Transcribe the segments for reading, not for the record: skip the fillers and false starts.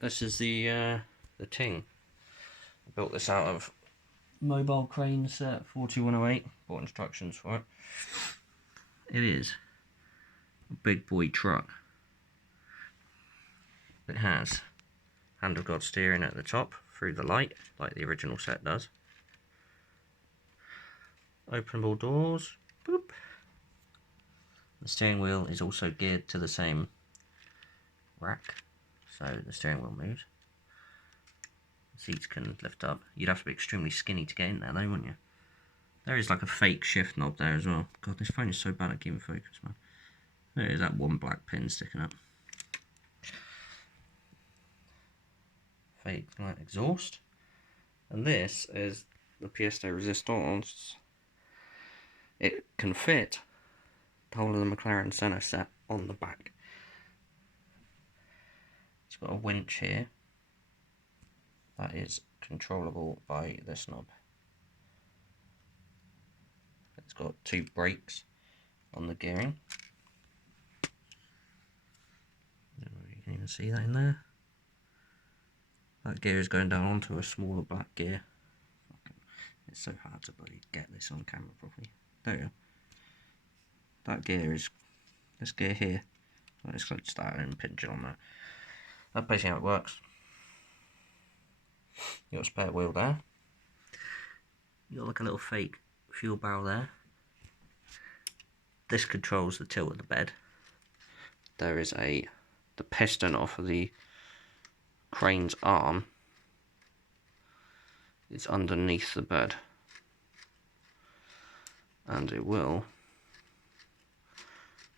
this is the ting. I built this out of mobile crane set 4108. Bought instructions for it. It is a big boy truck. It has hand of God steering at the top through the light, like the original set does. Openable doors. Boop. The steering wheel is also geared to the same rack, so the steering wheel moves. The seats can lift up. You'd have to be extremely skinny to get in there though, wouldn't you? There is like a fake shift knob there as well. God, this phone is so bad at keeping focus, man. There is that one black pin sticking up. Fake light exhaust. And this is the pièce de résistance. It can fit the whole of the McLaren Senna set on the back. It's got a winch here that is controllable by this knob. It's got 2 brakes on the gearing. You can even see that in there. That gear is going down onto a smaller black gear. It's so hard to bloody get this on camera properly. There you go. That gear is this gear here. Let's start impinging on that. That's basically how it works. You got a spare wheel there. You got like a little fake fuel barrel there. This controls the tilt of the bed. There is the piston off of the crane's arm. It's underneath the bed, and it will,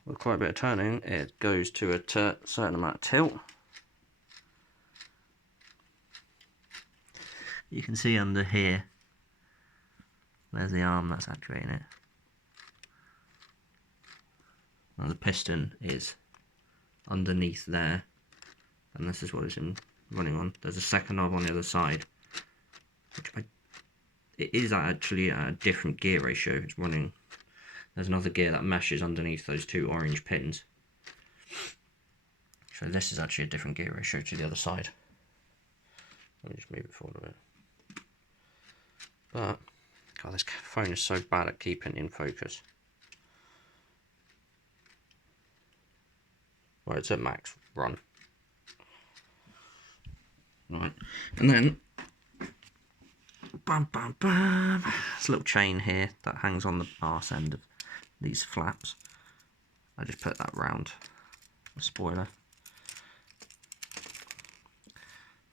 with quite a bit of turning, it goes to a certain amount of tilt. You can see under here, there's the arm that's actuating it. And the piston is underneath there, and this is what it's running on. There's a second knob on the other side, which it is actually at a different gear ratio. It's running. There's another gear that meshes underneath those 2 orange pins. So this is actually a different gear ratio to the other side. Let me just move it forward a bit. But God, this phone is so bad at keeping in focus. Well, it's at max run. Right, and then bam, bam, bam. There's a little chain here that hangs on the arse end of these flaps. I just put that round the spoiler.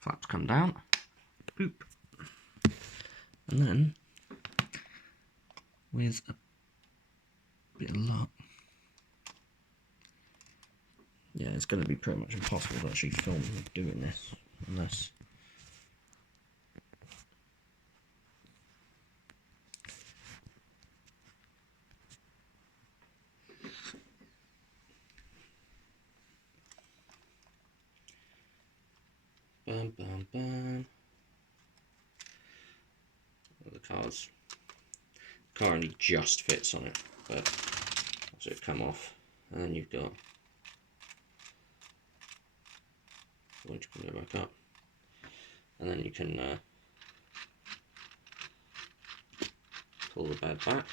Flaps come down. Boop. And then, with a bit of luck, yeah, it's going to be pretty much impossible to actually film doing this unless bam, bam, bam. Well, the car only just fits on it, but so it come off, and then you've got which can go back up, and then you can pull the bed back.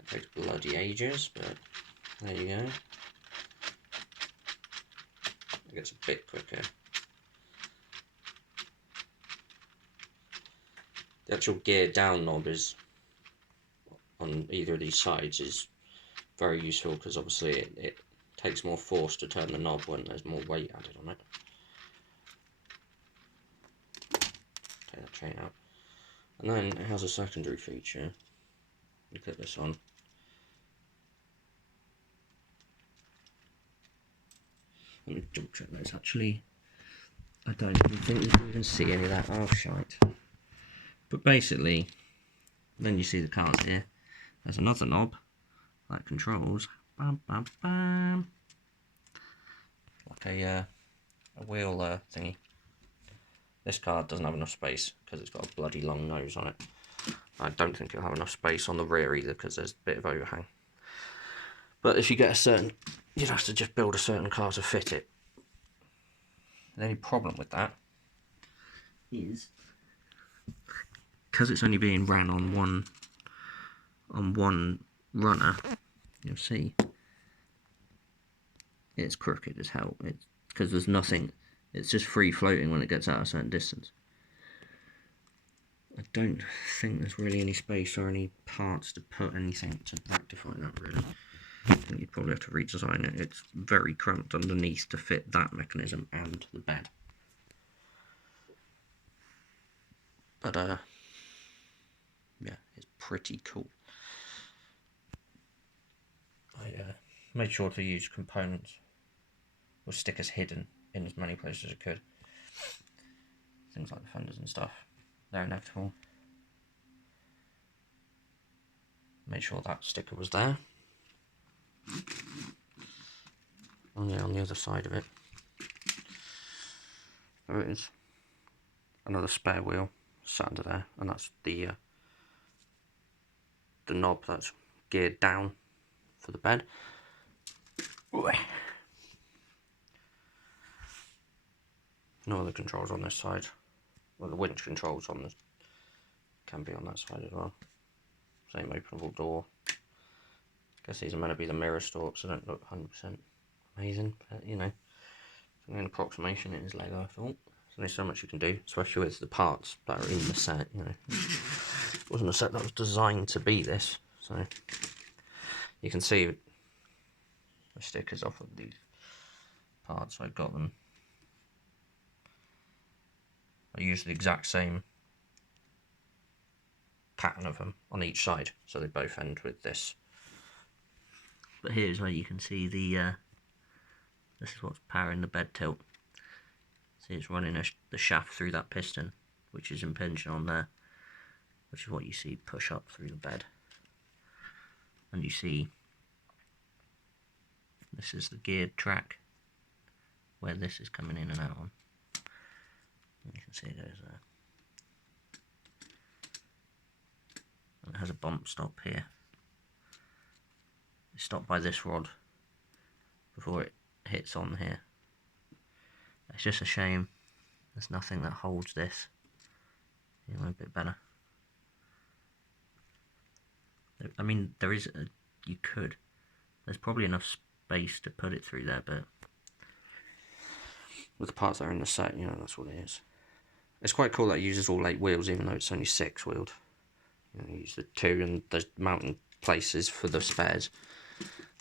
It takes bloody ages, but there you go. It gets a bit quicker. The actual gear down knob is on either of these sides is very useful because obviously it takes more force to turn the knob when there's more weight added on it. Take that chain out. And then it has a secondary feature. You clip this on. Let me double check those actually. I don't even think you can even see any of that. Oh shite. But basically, then you see the cars here. There's another knob that controls bam, bam, bam, like a wheel thingy. This car doesn't have enough space because it's got a bloody long nose on it. I don't think it'll have enough space on the rear either because there's a bit of overhang. But if you get a certain, you'd have to just build a certain car to fit it. The only problem with that is because it's only being ran on one runner. You'll see it's crooked as hell. It's because there's nothing. It's just free floating when it gets out a certain distance. I don't think there's really any space or any parts to put anything to rectify that, really. I think you'd probably have to redesign it. It's very cramped underneath to fit that mechanism and the bed. But, yeah, it's pretty cool. I made sure to use components with stickers hidden in as many places as I could. Things like the fenders and stuff. They're inevitable. Made sure that sticker was there. Only on the other side of it. There it is. Another spare wheel sat under there, and that's the knob that's geared down for the bed. No other controls on this side. Well, the winch controls on this can be on that side as well. Same openable door. Guess these are meant to be the mirror stalks, so they don't look 100% amazing, but you know, it's only an approximation. It is Lego, I thought. There's only so much you can do, especially with the parts that are in the set. You know, it wasn't a set that was designed to be this, so you can see the stickers off of these parts. I got them. I used the exact same pattern of them on each side, so they both end with this. But here's where you can see the this is what's powering the bed tilt. See, it's running the shaft through that piston, which is impinging on there, which is what you see push up through the bed. And you see this is the geared track where this is coming in and out on. And you can see it goes there. And it has a bump stop here. It's stopped by this rod before it hits on here. It's just a shame there's nothing that holds this, you know, a bit better. I mean, there is there's probably enough space to put it through there, but with the parts that are in the set, you know, that's what it is. It's quite cool that it uses all 8 wheels, even though it's only 6 wheeled. You know, you use the 2 and the mounting places for the spares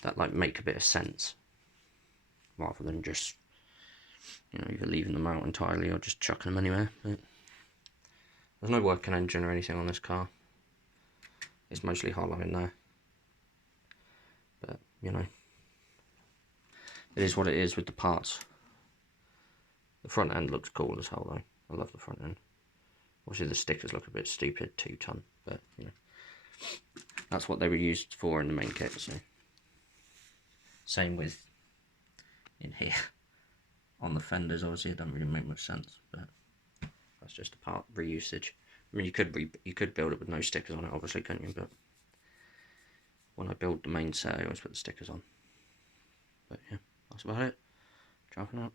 that like make a bit of sense, rather than just, you know, either leaving them out entirely or just chucking them anywhere. But there's no working engine or anything on this car. It's mostly hollow in there. But, you know, it is what it is with the parts. The front end looks cool as hell though. I love the front end. Obviously the stickers look a bit stupid, 2-ton, but you know, that's what they were used for in the main kit. So same with in here on the fenders. Obviously it doesn't really make much sense, but that's just a part reusage. I mean, you could build it with no stickers on it, obviously, couldn't you? But when I build the main set, I always put the stickers on. But yeah, that's about it. Ciao for now.